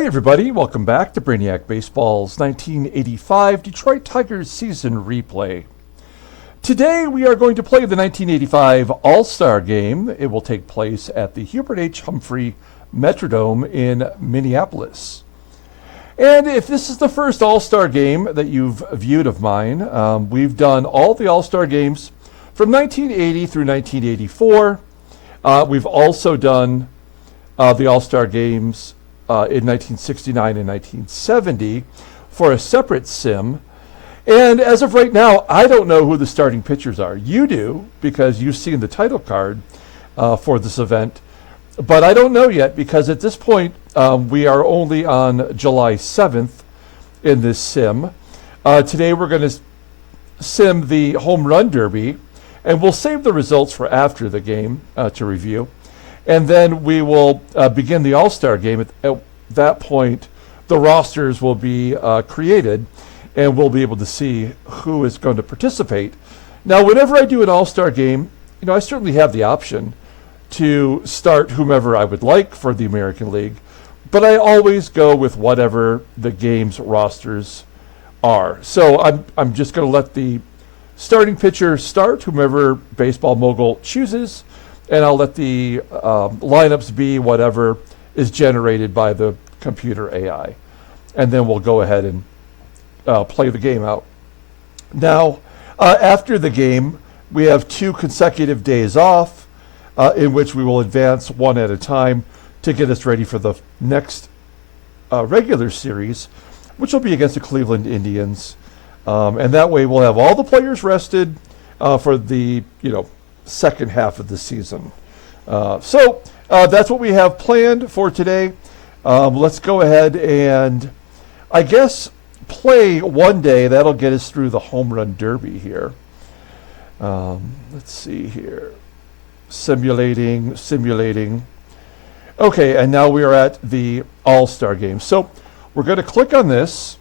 Hey everybody, welcome back to Brainiac Baseball's 1985 Detroit Tigers season replay. Today we are going to play the 1985 All-Star Game. It will take place at the Hubert H. Humphrey Metrodome in Minneapolis. And if this is the first All-Star Game that you've viewed of mine, we've done all the All-Star Games from 1980 through 1984. We've also done the All-Star Games in 1969 and 1970 for a separate sim. And as of right now, I don't know who the starting pitchers are. You do, because you've seen the title card for this event. But I don't know yet, because at this point, we are only on July 7th in this sim. Today we're going to sim the Home Run Derby, and we'll save the results for after the game to review. And then we will begin the All-Star Game. At that point, the rosters will be created, and we'll be able to see who is going to participate. Now, whenever I do an All-Star Game, I certainly have the option to start whomever I would like for the American League, but I always go with whatever the game's rosters are. So I'm just going to let the starting pitcher start, whomever Baseball Mogul chooses, and I'll let the lineups be whatever is generated by the computer AI. And then we'll go ahead and play the game out. Now, after the game, we have 2 consecutive days off in which we will advance one at a time to get us ready for the next regular series, which will be against the Cleveland Indians. And that way we'll have all the players rested for the, second half of the season. So that's what we have planned for today. Let's go ahead and, I guess, play one day. That'll get us through the Home Run Derby here. Let's see here. Simulating. Okay, and now we are at the All-Star Game. So we're going to click on this,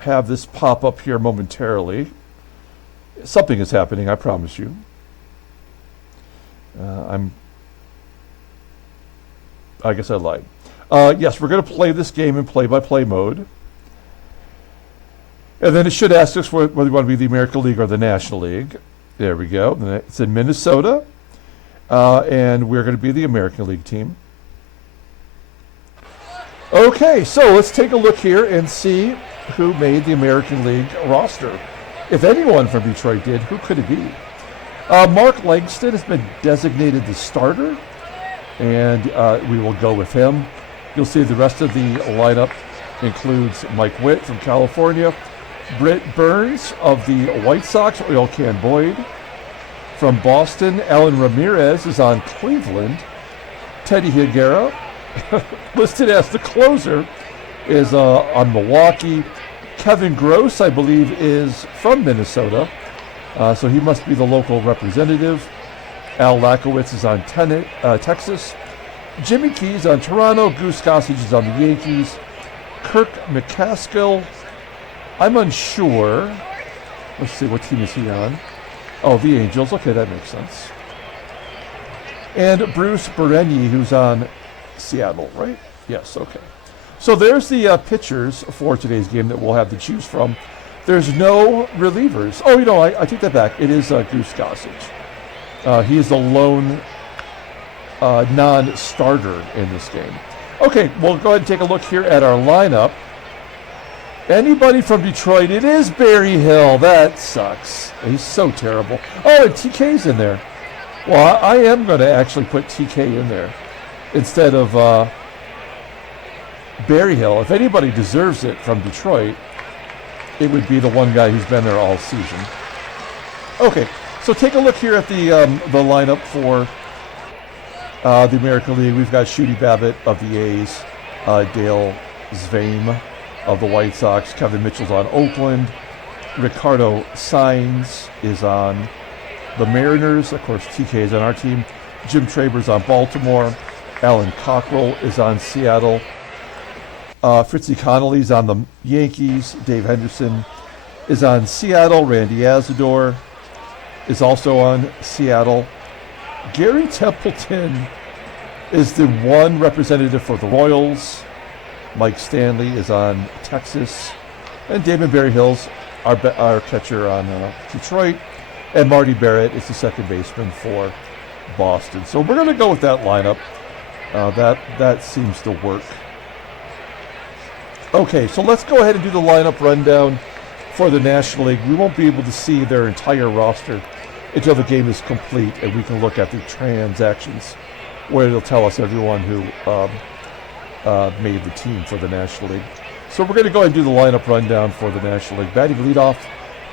have this pop up here momentarily. Something is happening, I promise you. I guess I lied. Yes, we're going to play this game in play-by-play mode. And then it should ask us whether we want to be the American League or the National League. There we go. It's in Minnesota. And we're going to be the American League team. Okay, so let's take a look here and see who made the American League roster. If anyone from Detroit did, who could it be? Mark Langston has been designated the starter, and we will go with him. You'll see the rest of the lineup includes Mike Witt from California, Britt Burns of the White Sox, Oil Can Boyd. From Boston, Alan Ramirez is on Cleveland. Teddy Higuera, listed as the closer, is on Milwaukee. Kevin Gross, I believe, is from Minnesota, so he must be the local representative. Al Lakowitz is on Texas. Jimmy Keys on Toronto. Goose Gossage is on the Yankees. Kirk McCaskill, I'm unsure. Let's see, what team is he on? Oh, the Angels. Okay, that makes sense. And Bruce Bereni, who's on Seattle, right? Yes, okay. So there's the pitchers for today's game that we'll have to choose from. There's no relievers. Oh, I take that back. It is Goose Gossage. He is the lone non-starter in this game. Okay, we'll go ahead and take a look here at our lineup. Anybody from Detroit? It is Barry Hill. That sucks. He's so terrible. Oh, and TK's in there. Well, I am going to actually put TK in there instead of Barry Hill. If anybody deserves it from Detroit, it would be the one guy who's been there all season. Okay, so take a look here at the lineup for the American League. We've got Shooty BABITT of the A's, Dale SVEUM of the White Sox, Kevin Mitchell's on Oakland, Ricardo SAENZ is on the Mariners, of course TK is on our team, Jim Traber's on Baltimore, Alan COCKRELL is on Seattle, Fritzie Connally's on the Yankees, Dave Henderson is on Seattle, Randy Azador is also on Seattle, Gary Templeton is the one representative for the Royals. Mike Stanley is on Texas. And Damon Berryhill's our catcher on Detroit. And Marty Barrett is the second baseman for Boston. So we're going to go with that lineup. That seems to work. Okay, so let's go ahead and do the lineup rundown for the National League. We won't be able to see their entire roster until the game is complete, and we can look at the transactions where it'll tell us everyone who made the team for the National League. So we're going to go ahead and do the lineup rundown for the National League. Batting leadoff,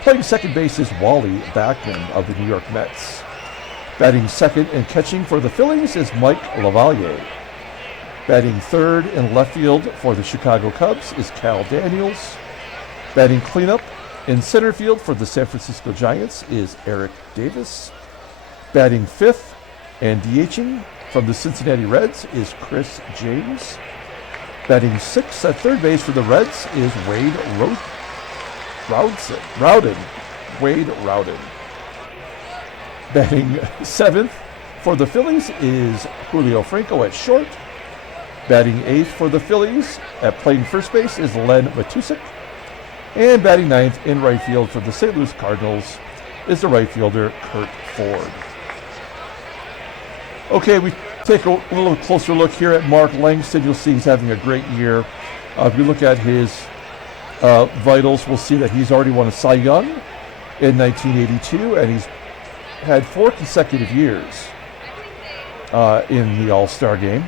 playing second base is Wally BACKMAN of the New York Mets. Batting second and catching for the Phillies is Mike LaVALLIERE. Batting third and left field for the Chicago Cubs is Cal Daniels. Batting cleanup in center field for the San Francisco Giants is Eric Davis. Batting fifth and DHing from the Cincinnati Reds is Chris James. Batting sixth at third base for the Reds is Rowdon. Wade Rowdon. Batting seventh for the Phillies is Julio FRANCO at short. Batting eighth for the Phillies at playing first base is Len MATUSZEK. And batting ninth in right field for the St. Louis Cardinals is the right fielder Curt Ford. Okay, we take a little closer look here at Mark Langston. You'll see he's having a great year. If you look at his vitals, we'll see that he's already won a Cy Young in 1982, and he's had 4 consecutive years in the All-Star game.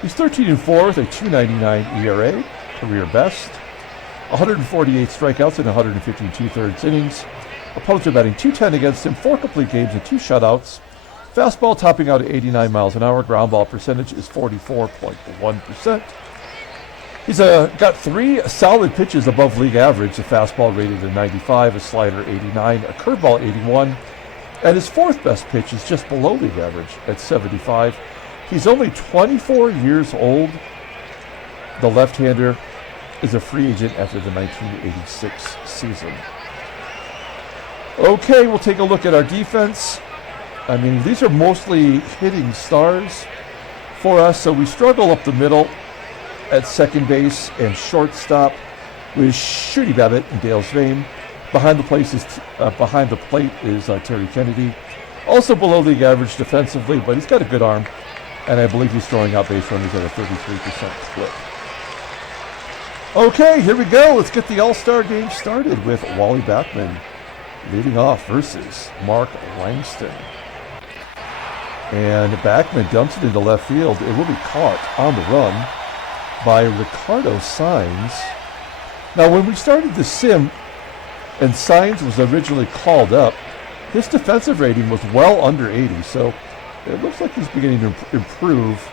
He's 13-4 with a 2.99 ERA, career best. 148 strikeouts in 150 2/3 innings. Opponents are batting .210 against him, 4 complete games and 2 shutouts. Fastball topping out at 89 miles an hour. Ground ball percentage is 44.1%. He's got 3 solid pitches above league average. The fastball rated at 95, a slider 89, a curveball 81, and his 4th best pitch is just below league average at 75. He's only 24 years old. The left-hander is a free agent after the 1986 season. Okay, we'll take a look at our defense. I mean, these are mostly hitting stars for us, so we struggle up the middle at second base and shortstop with Shooty BABITT and Dale SVEUM. Behind the plate is Terry Kennedy. Also below league average defensively, but he's got a good arm, and I believe he's throwing out base runners at a 33% clip. Okay, here we go. Let's get the All-Star game started with Wally BACKMAN leading off versus Mark Langston. And BACKMAN dumps it into left field. It will be caught on the run by Ricardo SAENZ. Now, when we started the sim and SAENZ was originally called up, his defensive rating was well under 80, so it looks like he's beginning to improve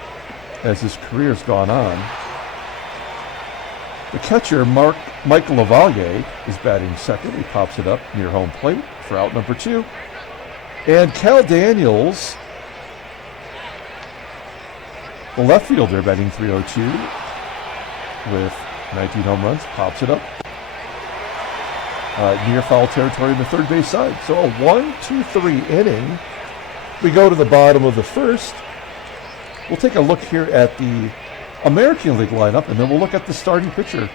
as his career's gone on. The catcher, Mike LaVALLIERE, is batting second. He pops it up near home plate for out number 2. And Cal Daniels, the left fielder, batting .302 with 19 home runs, pops it up near foul territory on the third base side. So a 1-2-3 inning. We go to the bottom of the first. We'll take a look here at the American League lineup, and then we'll look at the starting pitcher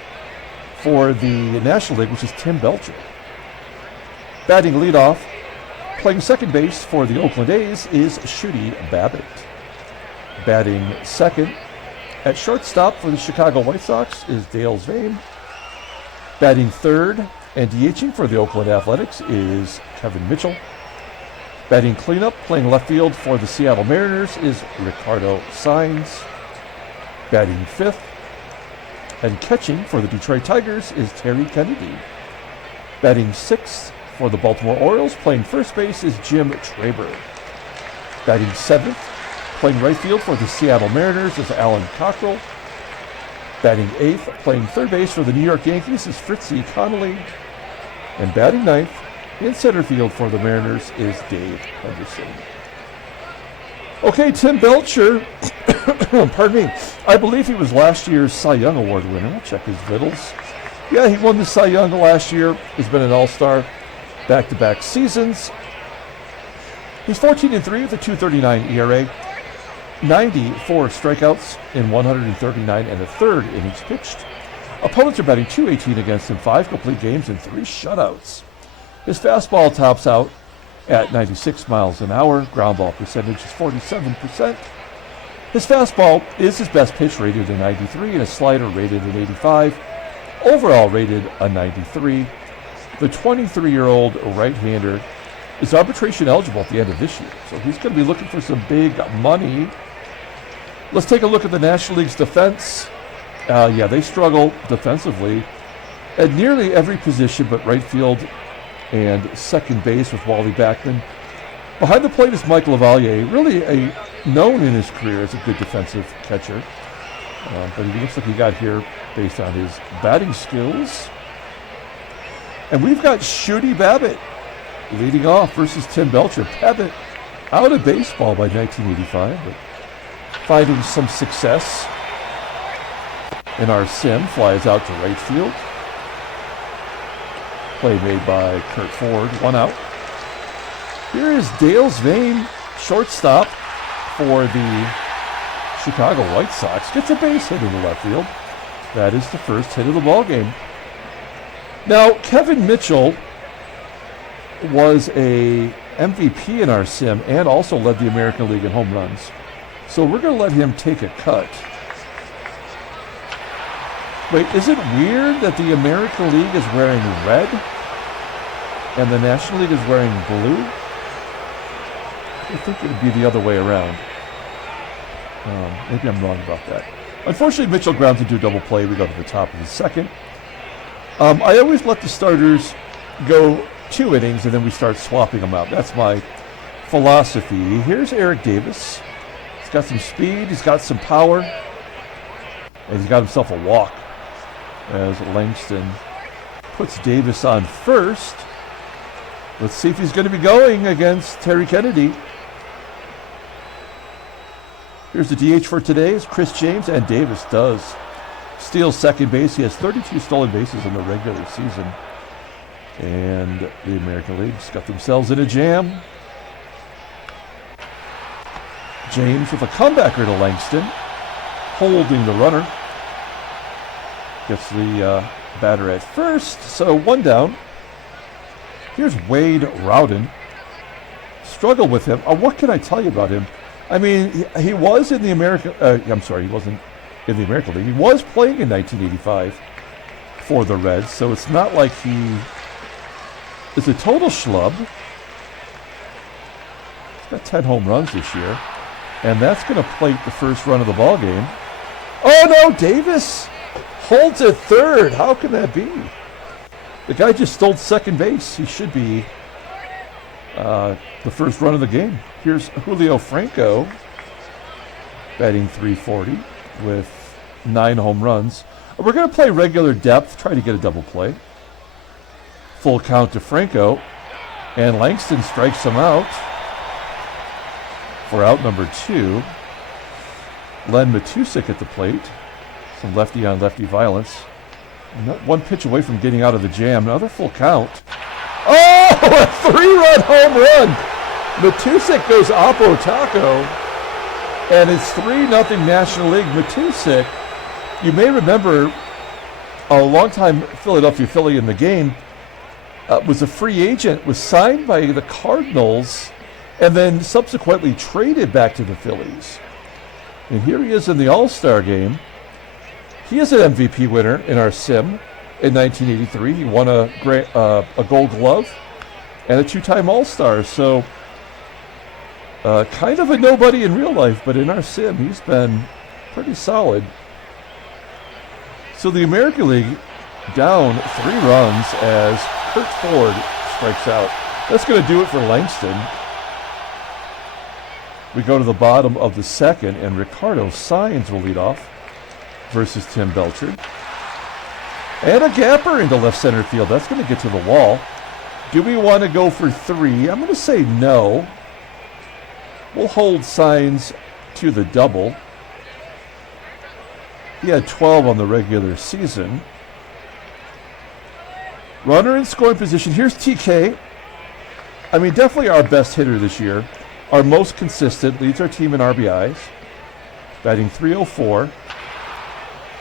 for the National League, which is Tim Belcher. Batting leadoff, playing second base for the Oakland A's is Shooty BABITT. Batting second at shortstop for the Chicago White Sox is Dale SVEUM. Batting third and DHing for the Oakland Athletics is Kevin Mitchell. Batting cleanup, playing left field for the Seattle Mariners is Ricardo SAENZ. Batting fifth and catching for the Detroit Tigers is Terry Kennedy. Batting sixth for the Baltimore Orioles, playing first base is Jim TRABER. Batting seventh, playing right field for the Seattle Mariners is Alan COCKRELL. Batting eighth, playing third base for the New York Yankees is Fritzie CONNALLY. And batting ninth, in center field for the Mariners is Dave Henderson. Okay, Tim Belcher, pardon me, I believe he was last year's Cy Young Award winner. I'll check his vitals. Yeah, he won the Cy Young last year. He's been an All-Star back-to-back seasons. He's 14-3 with a 2.39 ERA. 94 strikeouts in 139 and a third innings pitched. Opponents are batting .218 against him, 5 complete games and 3 shutouts. His fastball tops out at 96 miles an hour. Ground ball percentage is 47%. His fastball is his best pitch, rated a 93, and his slider rated an 85. Overall rated a 93. The 23-year-old right-hander is arbitration eligible at the end of this year, so he's going to be looking for some big money. Let's take a look at the National League's defense. They struggle defensively at nearly every position but right field and second base with Wally BACKMAN. Behind the plate is Mike LaVALLIERE, really known in his career as a good defensive catcher. But he looks like he got here based on his batting skills. And we've got Shooty BABITT leading off versus Tim Belcher. BABITT out of baseball by 1985, but finding some success in our sim. Flies out to right field. Play made by Curt Ford, 1 out. Here is Dale SVEUM, shortstop for the Chicago White Sox. Gets a base hit in the left field. That is the first hit of the ball game. Now, Kevin Mitchell was a MVP in our sim and also led the American League in home runs. So we're going to let him take a cut. Wait, is it weird that the American League is wearing red and the National League is wearing blue? I think it would be the other way around. Maybe I'm wrong about that. Unfortunately, Mitchell grounds into a double play. We go to the top of the second. I always let the starters go 2 innings and then we start swapping them out. That's my philosophy. Here's Eric Davis. He's got some speed, he's got some power, and he's got himself a walk as Langston puts Davis on first. Let's see if he's going to be going against Terry Kennedy. Here's the DH for today is Chris James, and Davis does steal second base. He has 32 stolen bases in the regular season. And the American League's got themselves in a jam. James with a comebacker to Langston, holding the runner. Gets the batter at first, so 1 down. Here's Wade ROWDON. Struggle with him. What can I tell you about him? I mean, he was in the American... he wasn't in the American League. He was playing in 1985 for the Reds, so it's not like he is a total schlub. He's got 10 home runs this year, and that's going to plate the first run of the ball game. Oh, no, Davis holds at third. How can that be? The guy just stole second base. He should be the first run of the game. Here's Julio FRANCO, batting .340 with 9 home runs. We're going to play regular depth, try to get a double play. Full count to FRANCO, and Langston strikes him out for out number 2. Len MATUSZEK at the plate. Some lefty-on-lefty violence. Not 1 pitch away from getting out of the jam. Another full count. Oh, a 3-run home run! MATUSZEK goes Oppo Taco, and it's 3-0 National League. MATUSZEK, you may remember, a longtime Philadelphia Philly in the game, was a free agent, was signed by the Cardinals, and then subsequently traded back to the Phillies. And here he is in the All-Star game. He is an MVP winner in our sim in 1983. He won a Gold Glove and a 2-time All-Star. So kind of a nobody in real life, but in our sim, he's been pretty solid. So the American League down 3 runs as Curt Ford strikes out. That's going to do it for Langston. We go to the bottom of the second, and Ricardo SAENZ will lead off versus Tim Belcher. And a gapper into left center field. That's going to get to the wall. Do we want to go for 3? I'm going to say no. We'll hold SAENZ to the double. He had 12 on the regular season. Runner in scoring position. Here's TK. I mean, definitely our best hitter this year. Our most consistent. Leads our team in RBIs. batting .304.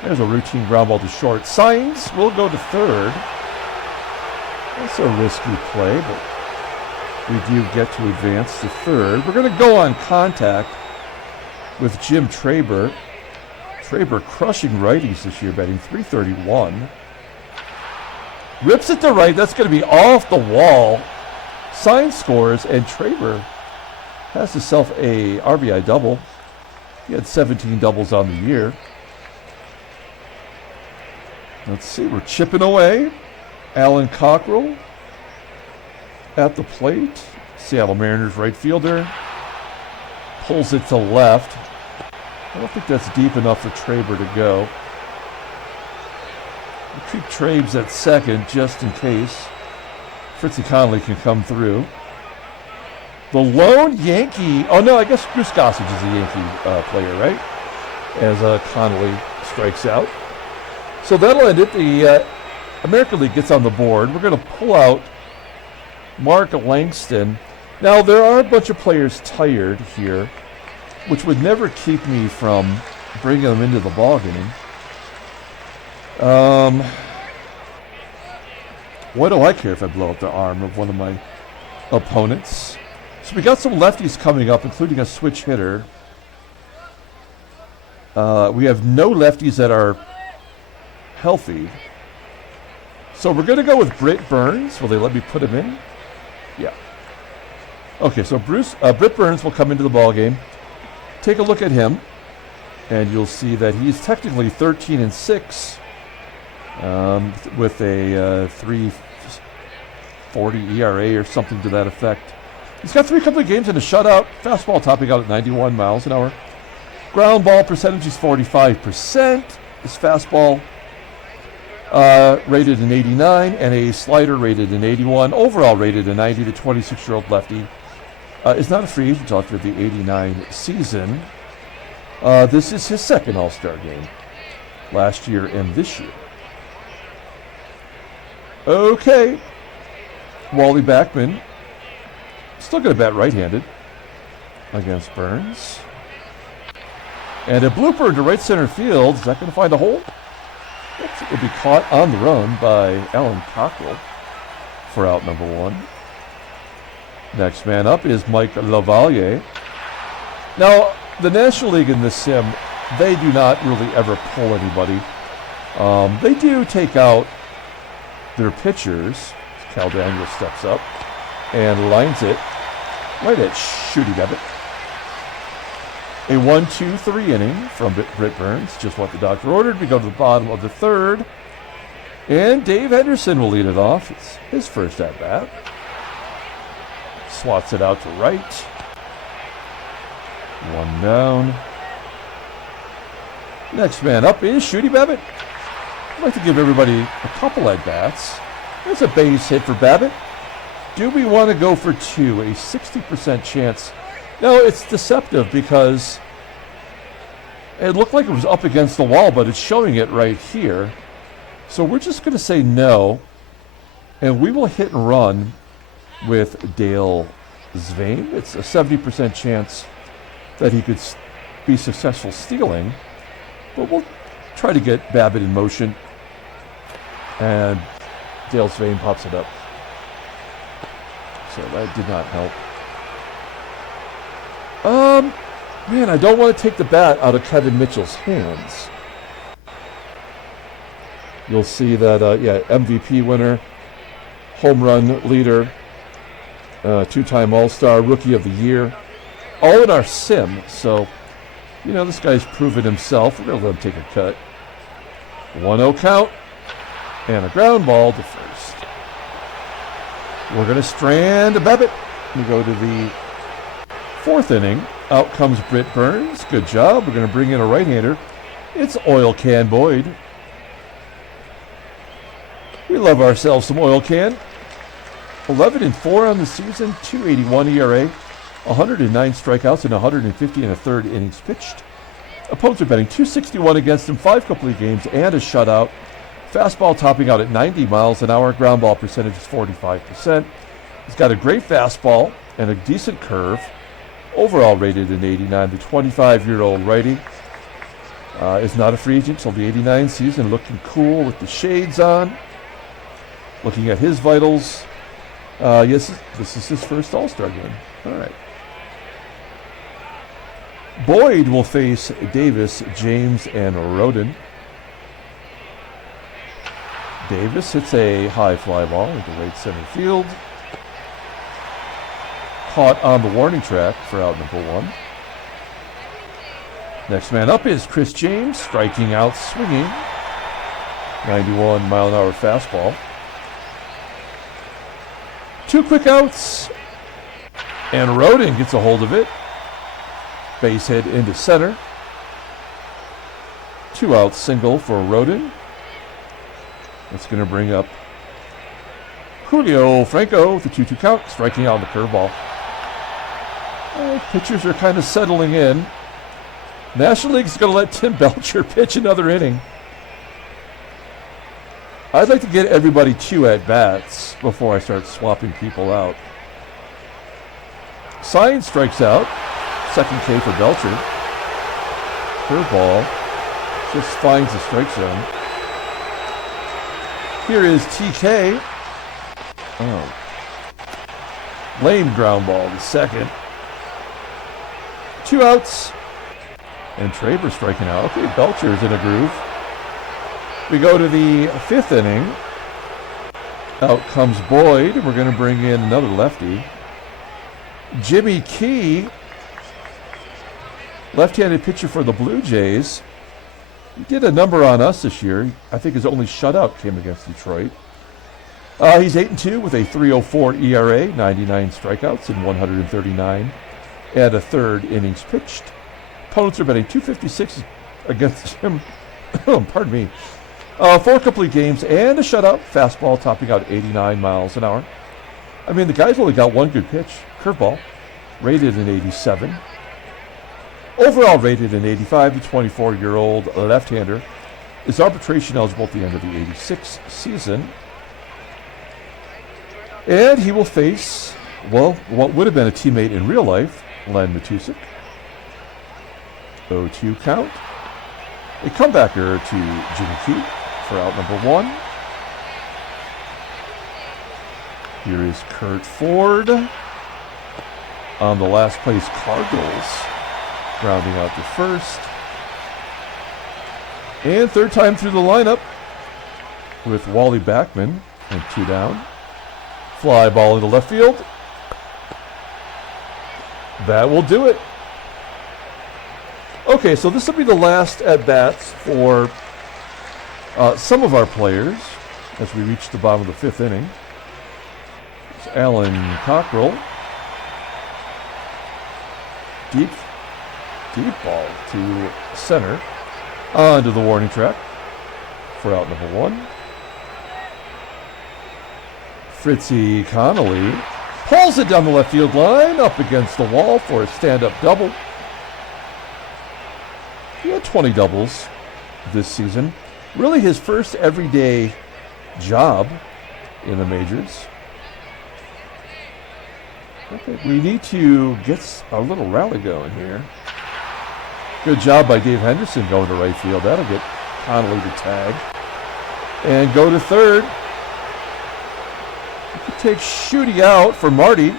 There's a routine ground ball to short. SAENZ will go to third. That's a risky play, but we do get to advance to third. We're going to go on contact with Jim TRABER. TRABER crushing righties this year, batting .331. Rips it to right. That's going to be off the wall. SAENZ scores, and TRABER has himself a RBI double. He had 17 doubles on the year. Let's see, we're chipping away. Alan COCKRELL at the plate. Seattle Mariners right fielder. Pulls it to left. I don't think that's deep enough for TRABER to go. We'll keep Trabes at second just in case Fritzie CONNALLY can come through. The lone Yankee. Oh no, I guess Bruce Gossage is a Yankee player, right? As CONNALLY strikes out. So that'll end it. The American League gets on the board. We're going to pull out Mark Langston. Now, there are a bunch of players tired here, which would never keep me from bringing them into the ballgame. What do I care if I blow up the arm of one of my opponents? So we got some lefties coming up, including a switch hitter. We have no lefties that are healthy. So we're going to go with Britt Burns. Will they let me put him in? Yeah. Okay, so Britt Burns will come into the ballgame. Take a look at him, and you'll see that he's technically 13-6 with a 3.40 ERA or something to that effect. He's got 3 complete games and a shutout. Fastball topping out at 91 miles an hour. Ground ball percentage is 45%. His fastball rated an 89, and a slider rated an 81. Overall rated a 90. The 26-year-old lefty is not a free agent after the 89 season. This is his second All-Star game, last year and this year. Okay. Wally BACKMAN, still going to bat right-handed against Burns. And a blooper into right center field. Is that going to find a hole? It will be caught on the run by Alan COCKRELL for out number 1. Next man up is Mike LaVALLIERE. Now, the National League in this sim, they do not really ever pull anybody. They do take out their pitchers. Cal Daniels steps up and lines it right at Shooty BABITT. A 1-2-3 inning from Britt Burns, just what the doctor ordered. We go to the bottom of the third, and Dave Henderson will lead it off. It's his first at-bat. Swats it out to right. 1 down. Next man up is Shooty BABITT. I'd like to give everybody a couple at-bats. There's a base hit for BABITT. Do we want to go for 2? A 60% chance. No, it's deceptive because it looked like it was up against the wall, but it's showing it right here. So we're just going to say no, and we will hit and run with Dale SVEUM. It's a 70% chance that he could be successful stealing, but we'll try to get BABITT in motion, and Dale SVEUM pops it up. So that did not help. Man, I don't want to take the bat out of Kevin Mitchell's hands. You'll see that, MVP winner, home run leader, 2-time All-Star, Rookie of the Year, all in our sim. So, this guy's proven himself. We're going to let him take a cut. 1-0 count, and a ground ball to first. We're going to strand BABITT. We go to the 4th inning. Out comes Britt Burns. Good job. We're going to bring in a right-hander. It's Oil Can Boyd. We love ourselves some Oil Can. 11-4 on the season, 2.81 ERA, 109 strikeouts, and 150 and a third innings pitched. Opponents are batting .261 against him, 5 complete games, and a shutout. Fastball topping out at 90 miles an hour. Ground ball percentage is 45%. He's got a great fastball and a decent curve. Overall rated an 89. The 25-year-old righty Is not a free agent till the 89 season, looking cool with the shades on. Looking at his vitals. Yes, this is his first All-Star game. All right. Boyd will face Davis, James, and ROWDON. Davis hits a high fly ball into right center field. Caught on the warning track for out number 1. Next man up is Chris James, striking out, swinging. 91-mile-an-hour fastball. 2 quick outs, and ROWDON gets a hold of it. Base hit into center. 2 out single for ROWDON. That's going to bring up Julio FRANCO with the 2-2 count, striking out on the curveball. Pitchers are kind of settling in. National League's going to let Tim Belcher pitch another inning. I'd like to get everybody 2 at-bats before I start swapping people out. SAENZ strikes out. Second K for Belcher. Curveball just finds the strike zone. Here is TK. Oh. Lame ground ball to second. 2 outs. And TRABER striking out. Okay, Belcher's in a groove. We go to the 5th inning. Out comes Boyd. We're going to bring in another lefty. Jimmy Key, left-handed pitcher for the Blue Jays. He did a number on us this year. I think his only shutout came against Detroit. He's 8-2 with a 3.04 ERA, 99 strikeouts in 139 and a third innings pitched. Opponents are betting 256 against him. Pardon me. 4 complete games and a shutout. Fastball topping out 89 miles an hour. I mean, the guy's only got 1 good pitch. Curveball, rated an 87. Overall rated an 85. The 24-year-old left-hander is arbitration eligible at the end of the 86 season. And he will face, well, what would have been a teammate in real life, MATUSZEK. 0-2 count. A comebacker to Jimmy Key for out number 1. Here is Curt Ford on the last place Cardinals, rounding out the first. And third time through the lineup with Wally BACKMAN and 2 down. Fly ball into left field. That will do it. Okay, so this will be the last at-bats for some of our players as we reach the bottom of the 5th inning. It's Alan COCKRELL. Deep ball to center. Onto the warning track for out number 1. Fritzie CONNALLY pulls it down the left field line, up against the wall for a stand-up double. He had 20 doubles this season. Really his first everyday job in the majors. Okay, we need to get a little rally going here. Good job by Dave Henderson going to right field. That'll get Connolly to tag. And go to third. We could take Shooty out for Marty.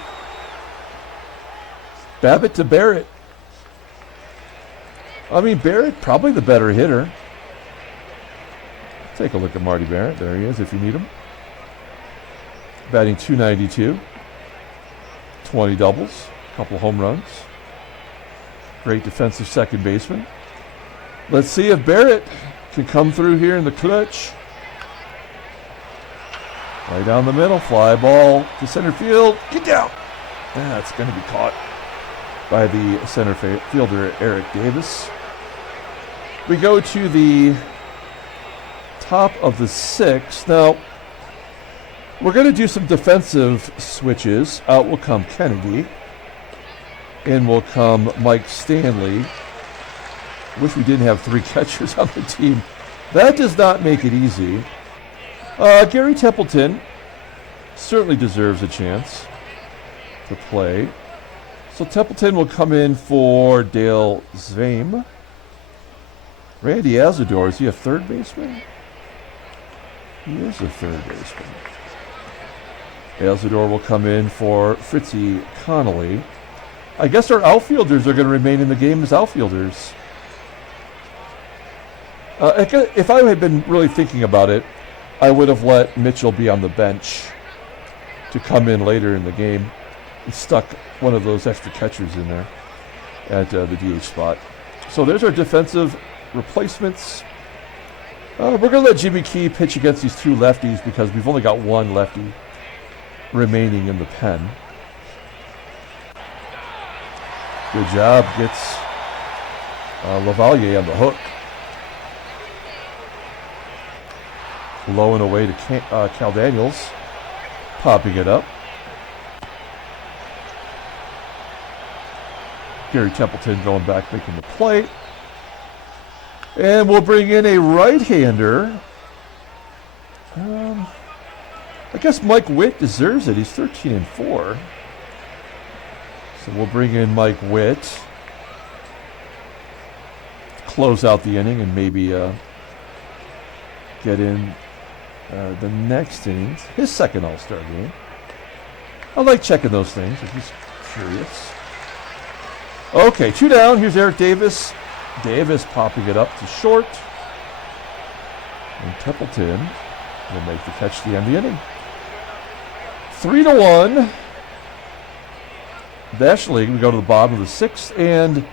BABITT to Barrett. I mean, Barrett, probably the better hitter. Take a look at Marty Barrett. There he is if you need him. Batting .292. 20 doubles. A couple home runs. Great defensive second baseman. Let's see if Barrett can come through here in the clutch. Right down the middle. Fly ball to center field. Get down. That's going to be caught by the center fielder, Eric Davis. We go to the top of the 6th. Now, we're going to do some defensive switches. Out will come Kennedy. In will come Mike Stanley. Wish we didn't have 3 catchers on the team. That does not make it easy. Gary Templeton certainly deserves a chance to play. So Templeton will come in for Dale SVEUM. Randy Azador, is he a third baseman? He is a third baseman. Azador will come in for Fritzie Connally. I guess our outfielders are going to remain in the game as outfielders. If I had been really thinking about it, I would have let Mitchell be on the bench to come in later in the game and stuck one of those extra catchers in there at the DH spot. So there's our defensive replacements. We're going to let Jimmy Key pitch against these two lefties because we've only got one lefty remaining in the pen. Good job. Gets LaVALLIERE on the hook. Low and away to Cal Daniels. Popping it up. Gary Templeton going back, making the play. And we'll bring in a right-hander. I guess Mike Witt deserves it. He's 13-4. So we'll bring in Mike Witt. Close out the inning and maybe get in the next innings. His second All-Star game. I like checking those things. I'm just curious. Okay, 2 down. Here's Eric Davis. Davis popping it up to short. And Templeton will make the catch to the end of the inning. 3-1. National League, we go to the bottom of the 6th, and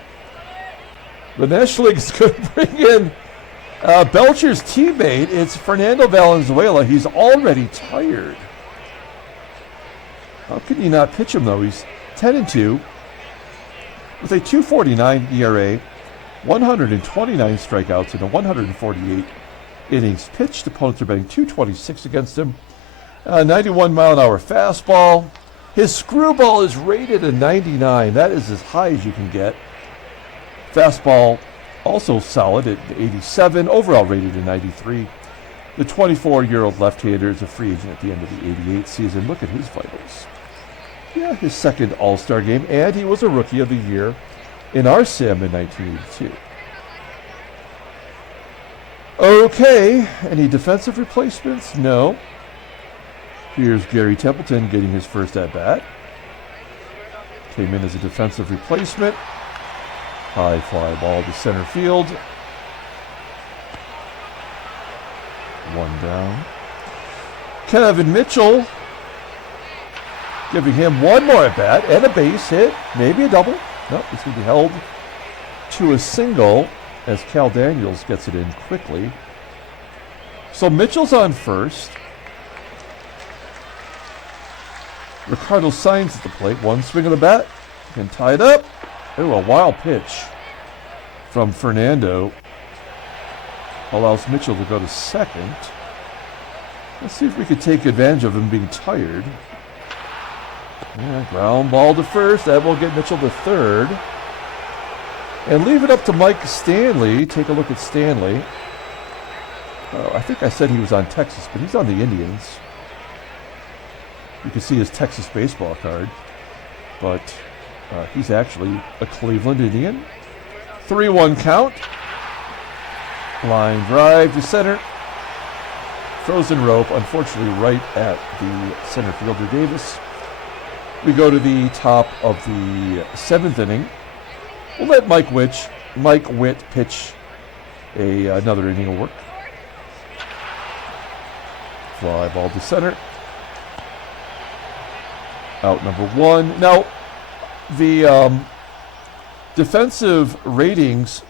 the National League is going to bring in Belcher's teammate. It's Fernando Valenzuela. He's already tired. How can you not pitch him, though? He's 10-2 with a 2.49 ERA, 129 strikeouts, and a 148 innings pitched. Opponents are betting 226 against him. 91-mile-an-hour fastball. His screwball is rated a 99. That is as high as you can get. Fastball also solid at 87. Overall rated a 93. The 24-year-old left-hander is a free agent at the end of the 88 season. Look at his vitals. Yeah, his second All-Star game, and he was a Rookie of the Year in our sim in 1982. Okay, any defensive replacements? No. Here's Gary Templeton getting his first at-bat. Came in as a defensive replacement. High fly ball to center field. 1 down. Kevin Mitchell giving him one more at-bat and a base hit. Maybe a double. Nope, it's going to be held to a single as Cal Daniels gets it in quickly. So Mitchell's on first. Ricardo SAENZ at the plate. One swing of the bat. Can tie it up. Oh, a wild pitch from Fernando. Allows Mitchell to go to second. Let's see if we could take advantage of him being tired. Yeah, ground ball to first. That will get Mitchell to third. And leave it up to Mike Stanley. Take a look at Stanley. I think I said he was on Texas, but he's on the Indians. You can see his Texas baseball card, but he's actually a Cleveland Indian. 3-1 count. Line drive to center. Frozen rope, unfortunately, right at the center fielder Davis. We go to the top of the 7th inning. We'll let Mike Witt pitch another inning of work. Fly ball to center. Out number 1. Now, the defensive ratings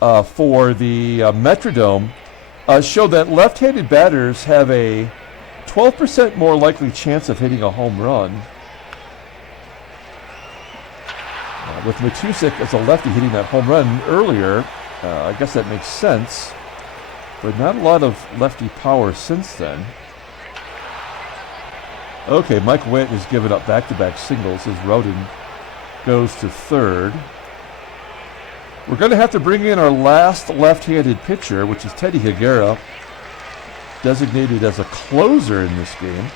for the Metrodome show that left-handed batters have a 12% more likely chance of hitting a home run. With MATUSZEK as a lefty hitting that home run earlier, I guess that makes sense. But not a lot of lefty power since then. Okay, Mike Witt has given up back-to-back singles as ROWDON goes to third. We're going to have to bring in our last left-handed pitcher, which is Teddy Higuera, designated as a closer in this game.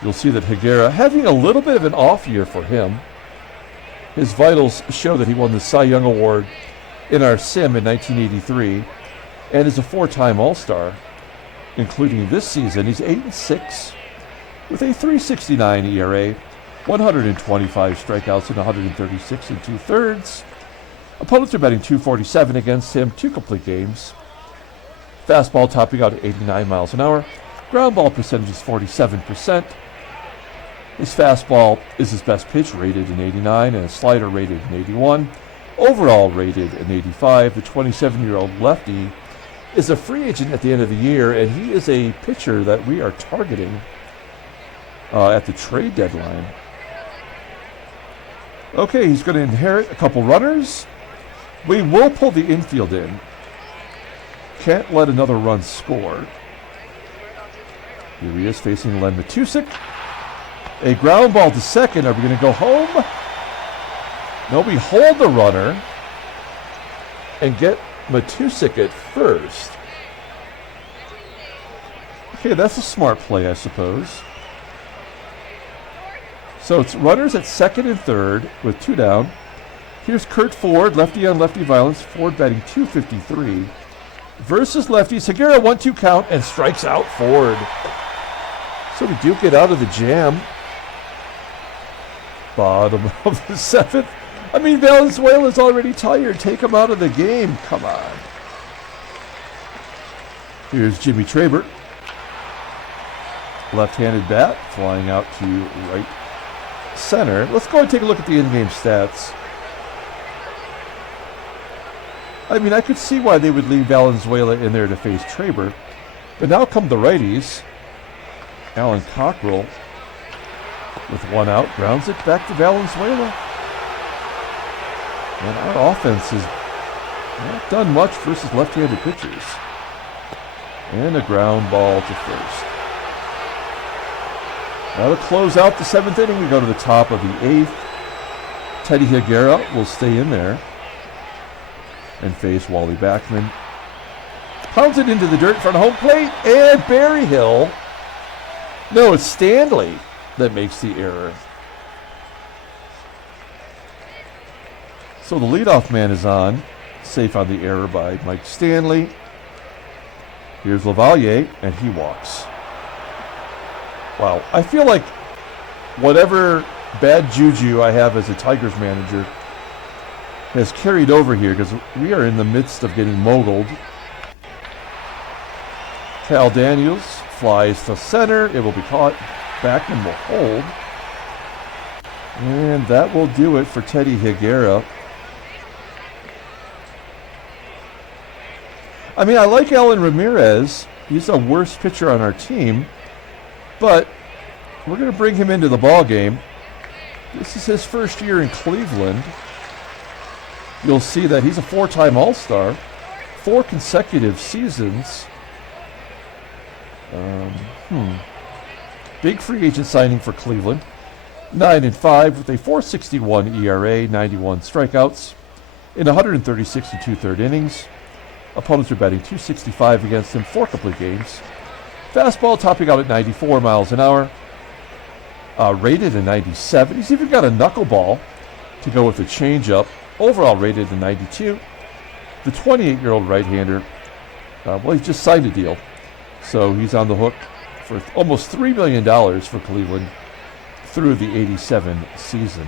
You'll see that Higuera having a little bit of an off year for him. His vitals show that he won the Cy Young Award in our sim in 1983 and is a 4-time All-Star, including this season. He's 8-6 with a 3.69 ERA, 125 strikeouts and 136 2/3. Opponents are batting .247 against him, 2 complete games. Fastball topping out at 89 miles an hour. Ground ball percentage is 47%. His fastball is his best pitch, rated an 89, and his slider rated an 81. Overall rated an 85. The 27-year-old lefty is a free agent at the end of the year, and he is a pitcher that we are targeting at the trade deadline. Okay, he's going to inherit a couple runners. We will pull the infield in. Can't let another run score. Here he is facing Len MATUSZEK. A ground ball to second. Are we going to go home? No, we hold the runner and get MATUSZEK at first. Okay, that's a smart play, I suppose. So it's runners at second and third with 2 down. Here's Curt Ford, lefty on lefty violence. Ford batting .253 versus lefties. Higuera 1-2 count and strikes out Ford. So we do get out of the jam. Bottom of the 7th. I mean, Valenzuela's already tired. Take him out of the game. Come on. Here's Jimmy TRABER. Left-handed bat flying out to right center. Let's go and take a look at the in-game stats. I mean, I could see why they would leave Valenzuela in there to face TRABER. But now come the righties. Alan COCKRELL with 1 out, grounds it back to Valenzuela. And our offense has not done much versus left-handed pitchers. And a ground ball to first. Now to close out the 7th inning, we go to the top of the 8th. Teddy Higuera will stay in there and face Wally BACKMAN. Pounds it into the dirt in front of home plate, and Berryhill. No, it's Stanley that makes the error. So the leadoff man is on, safe on the error by Mike Stanley. Here's LaVALLIERE, and he walks. Wow, I feel like whatever bad juju I have as a Tigers manager has carried over here, because we are in the midst of getting moguled. Cal Daniels flies to center. It will be caught. BACKMAN will hold. And that will do it for Teddy Higuera. I mean, I like Alan Ramirez. He's a worse pitcher on our team. But we're going to bring him into the ball game. This is his first year in Cleveland. You'll see that he's a 4-time All-Star, 4 consecutive seasons. Big free agent signing for Cleveland. 9-5 with a 4.61 ERA, 91 strikeouts in 136 2/3 innings. Opponents are batting .265 against him, 4 complete games. Fastball topping out at 94 miles an hour. Rated a 97. He's even got a knuckleball to go with the changeup. Overall rated a 92. The 28-year-old right-hander, well, he just signed a deal. So he's on the hook for almost $3 million for Cleveland through the 87 season.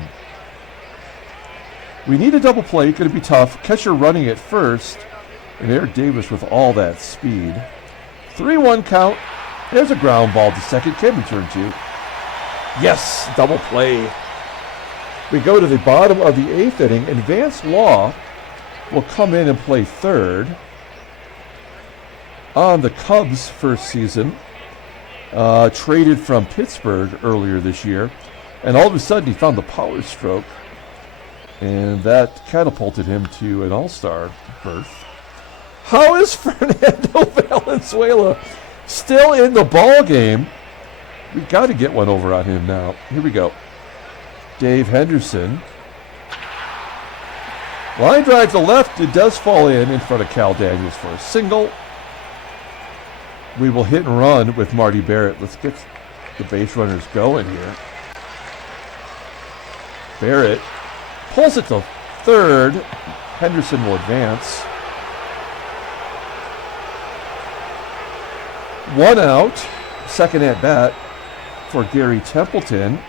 We need a double play. Going to be tough. Catcher running at first. And Eric Davis with all that speed. 3-1 count. There's a ground ball to second. Can be turned to. Yes, double play. We go to the bottom of the 8th inning, and Vance Law will come in and play third. On the Cubs' first season, traded from Pittsburgh earlier this year, and all of a sudden he found the power stroke, and that catapulted him to an all-star berth. How is Fernando Valenzuela still in the ball game? We got to get one over on him now. Here we go. Dave Henderson. Line drive to left. It does fall in front of Cal Daniels for a single. We will hit and run with Marty Barrett. Let's get the base runners going here. Barrett pulls it to third. Henderson will advance. 1 out. Second at bat for Gary Templeton.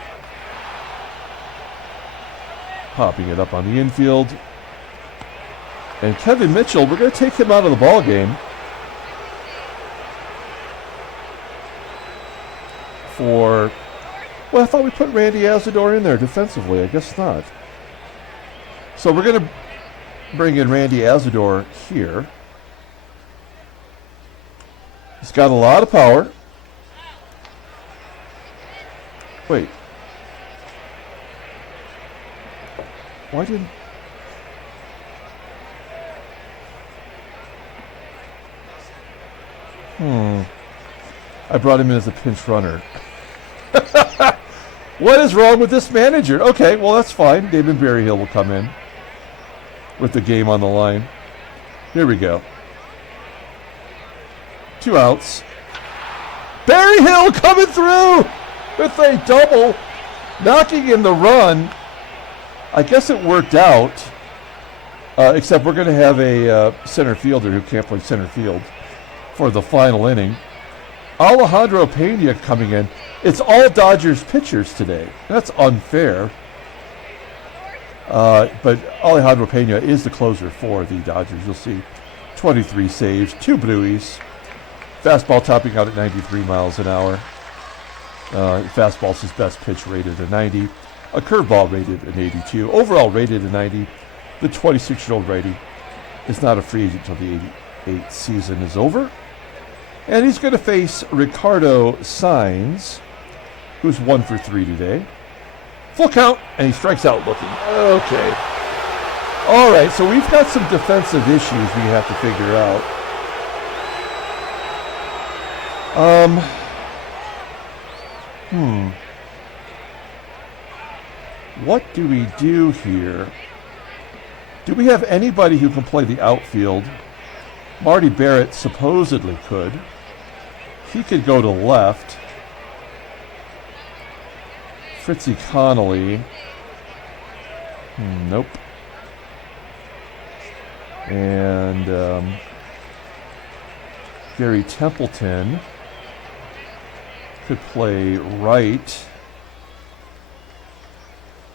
Popping it up on the infield. And Kevin Mitchell, we're going to take him out of the ball game for, well, I thought we put Randy Azador in there defensively. I guess not. So we're going to bring in Randy Azador here. He's got a lot of power. Wait. Why didn't... I brought him in as a pinch runner. What is wrong with this manager? Okay, well, that's fine. David Berryhill will come in with the game on the line. Here we go. 2 outs. Berryhill coming through with a double, knocking in the run. I guess it worked out, except we're going to have a center fielder who can't play center field for the final inning. Alejandro Pena coming in. It's all Dodgers pitchers today. That's unfair. But Alejandro Pena is the closer for the Dodgers. You'll see 23 saves, 2 blueys. Fastball topping out at 93 miles an hour. Fastball's his best pitch, rated a 90. A curveball rated an 82. Overall rated a 90. The 26-year-old righty is not a free agent until the 88th season is over. And he's going to face Ricardo SAENZ, who's 1 for 3 today. Full count, and he strikes out looking. Okay. All right, so we've got some defensive issues we have to figure out. What do we do here? Do we have anybody who can play the outfield? Marty Barrett supposedly could. He could go to left. Fritzie Connally. Nope. And Gary Templeton could play right.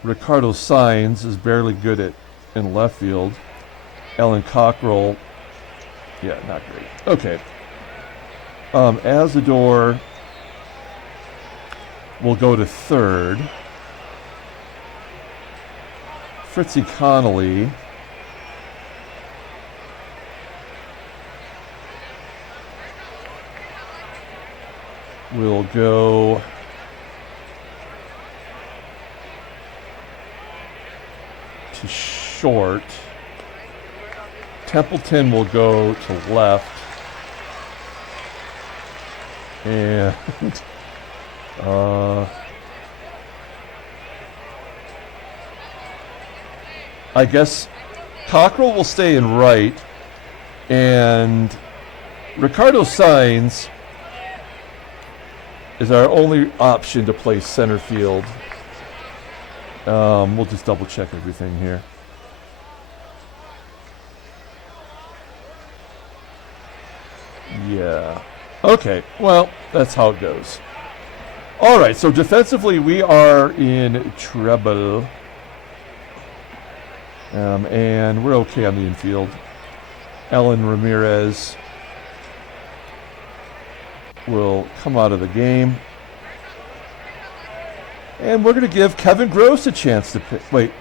Ricardo SAENZ is barely good in left field. Alan Cockrell, yeah, not great. Okay. Azador will go to third. Fritzie Connally will go to short. Templeton will go to left. And I guess Cockrell will stay in right, and Ricardo SAENZ is our only option to play center field. We'll just double check everything here. Yeah. Okay, well, that's how it goes. All right, so defensively we are in trouble. And we're okay on the infield. Ellen Ramirez will come out of the game. And we're going to give Kevin Gross a chance to pick. Wait,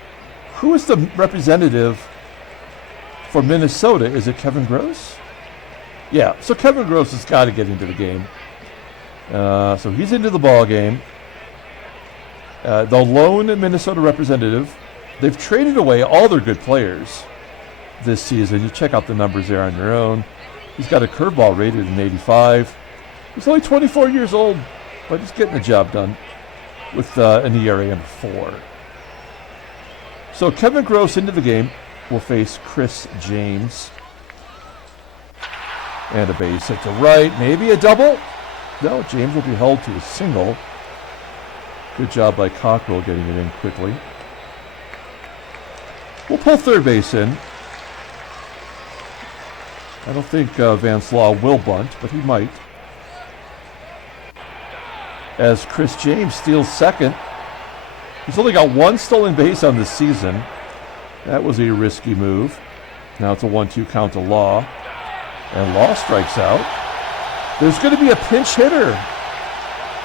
who is the representative for Minnesota? Is it Kevin Gross? Yeah, so Kevin Gross has got to get into the game. So he's into the ball game. The lone Minnesota representative. They've traded away all their good players this season. You check out the numbers there on your own. He's got a curveball rated an 85. He's only 24 years old, but he's getting the job done with an ERA under 4. So Kevin Gross into the game will face Chris James. And a base hit to right, maybe a double. No, James will be held to a single. Good job by Cockrell getting it in quickly. We'll pull third base in. I don't think Van Slaw will bunt, but he might. As Chris James steals second. He's only got one stolen base on this season. That was a risky move. Now it's a 1-2 count to Law. And Law strikes out. There's going to be a pinch hitter.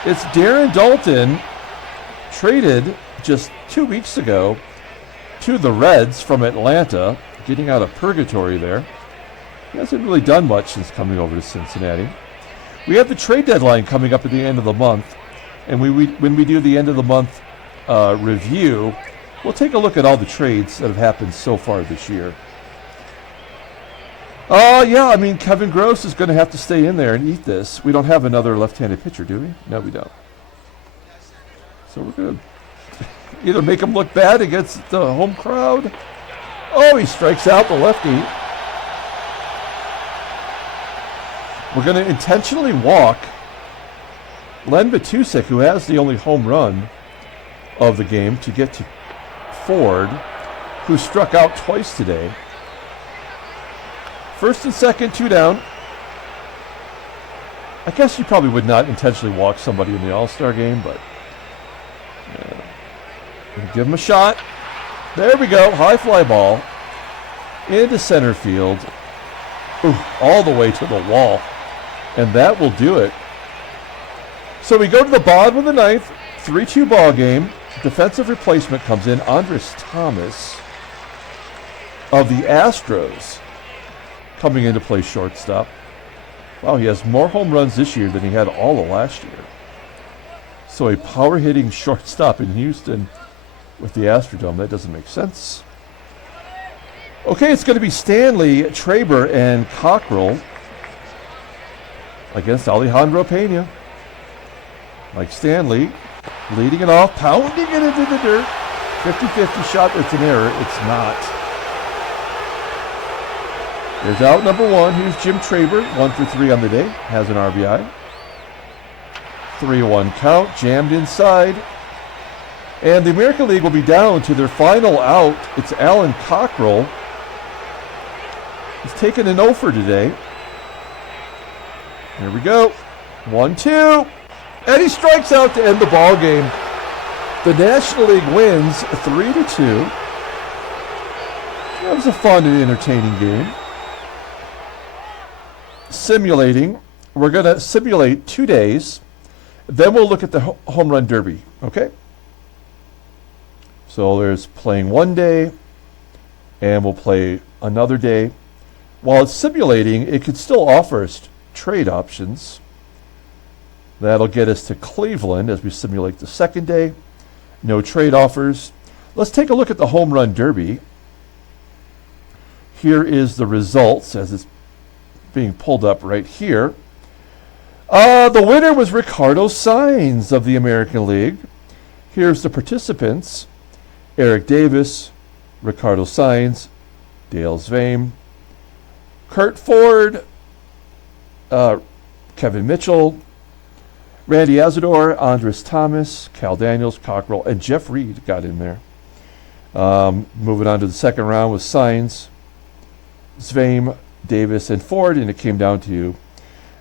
It's Darren Dalton, traded just 2 weeks ago to the Reds from Atlanta, getting out of purgatory there. He hasn't really done much since coming over to Cincinnati. We have the trade deadline coming up at the end of the month, and when we do the end of the month review, we'll take a look at all the trades that have happened so far this year. Yeah, I mean, Kevin Gross is going to have to stay in there and eat this. We don't have another left-handed pitcher, do we? No, we don't. So we're going to either make him look bad against the home crowd. Oh, he strikes out the lefty. We're going to intentionally walk Len MATUSZEK, who has the only home run of the game, to get to Ford, who struck out twice today. First and second, 2 down. I guess you probably would not intentionally walk somebody in the All-Star game, but give him a shot. There we go. High fly ball into center field. Ooh, all the way to the wall. And that will do it. So we go to the bottom of the ninth. 3-2 ball game. Defensive replacement comes in. Andres Thomas of the Astros coming in to play shortstop. Wow, he has more home runs this year than he had all of last year. So a power-hitting shortstop in Houston with the Astrodome. That doesn't make sense. Okay, it's going to be Stanley, TRABER, and COCKRELL against Alejandro Pena. Mike Stanley leading it off, pounding it into the dirt. 50-50 shot. It's an error. It's not. There's out number one. Here's Jim TRABER, 1 for 3 on the day. Has an RBI. 3-1 count, jammed inside. And the American League will be down to their final out. It's Alan COCKRELL. He's taken an 0 for today. Here we go. 1-2. And he strikes out to end the ball game. The National League wins 3-2. That was a fun and entertaining game. Simulating. We're going to simulate 2 days. Then we'll look at the home run derby. Okay? So there's playing 1 day, and we'll play another day. While it's simulating, it could still offer us trade options. That'll get us to Cleveland as we simulate the second day. No trade offers. Let's take a look at the home run derby. Here is the results as it's being pulled up right here. The winner was Ricardo SAENZ of the American League. Here's the participants. Eric Davis, Ricardo SAENZ, Dale SVEUM, Curt Ford, Kevin Mitchell, Randy Azador, Andres Thomas, Cal Daniels, COCKRELL, and Jeff Reed got in there. Moving on to the second round with SAENZ, SVEUM, Davis, and Ford, and it came down to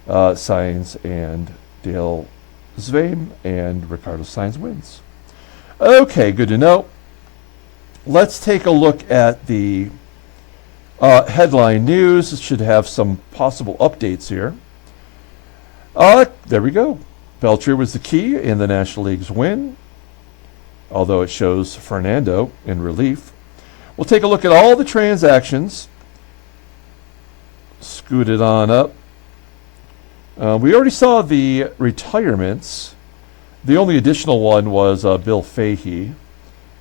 SAENZ and Dale SVEUM, and Ricardo SAENZ wins. Okay, good to know. Let's take a look at the headline news. It should have some possible updates here. There we go. Belcher was the key in the National League's win, although it shows Fernando in relief. We'll take a look at all the transactions. Scoot it on up. We already saw the retirements. The only additional one was Bill Fahey,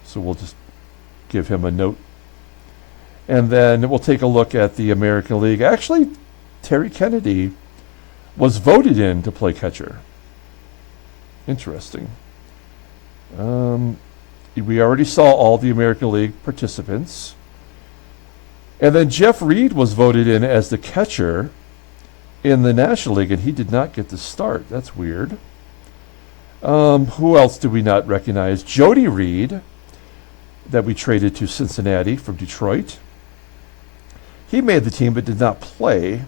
so we'll just give him a note. And then we'll take a look at the American League. Actually, Terry Kennedy was voted in to play catcher. Interesting. We already saw all the American League participants. And then Jeff Reed was voted in as the catcher in the National League, and he did not get the start. That's weird. Who else do we not recognize? Jody Reed, that we traded to Cincinnati from Detroit. He made the team but did not play.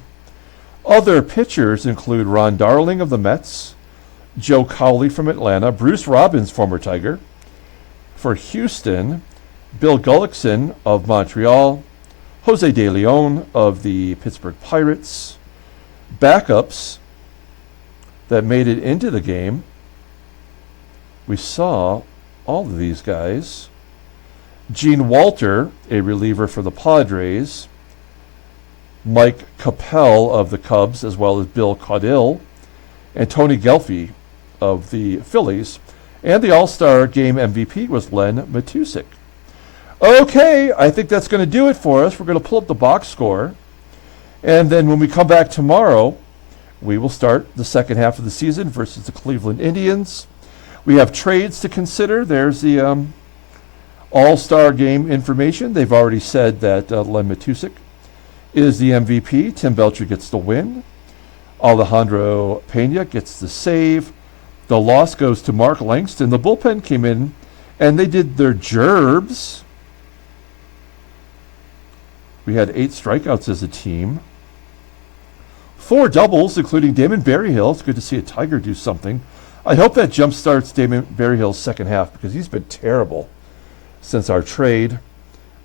Other pitchers include Ron Darling of the Mets, Joe Cowley from Atlanta, Bruce Robbins, former Tiger. For Houston, Bill Gullickson of Montreal, Jose De Leon of the Pittsburgh Pirates. Backups that made it into the game, we saw all of these guys. Gene Walter, a reliever for the Padres. Mike Capel of the Cubs, as well as Bill Caudill. And Tony Gelfi of the Phillies. And the All-Star Game MVP was Len Matuszek. Okay, I think that's going to do it for us. We're going to pull up the box score. And then when we come back tomorrow, we will start the second half of the season versus the Cleveland Indians. We have trades to consider. There's the All-Star Game information. They've already said that Len Matuszek is the MVP. Tim Belcher gets the win. Alejandro Pena gets the save. The loss goes to Mark Langston. The bullpen came in and they did their gerbs. We had 8 strikeouts as a team. 4 doubles, including Damon Berryhill. It's good to see a Tiger do something. I hope that jump starts Damon Berryhill's second half because he's been terrible since our trade.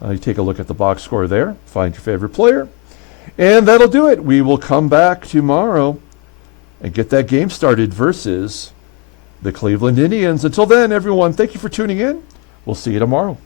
You take a look at the box score there. Find your favorite player. And that'll do it. We will come back tomorrow and get that game started versus the Cleveland Indians. Until then, everyone, thank you for tuning in. We'll see you tomorrow.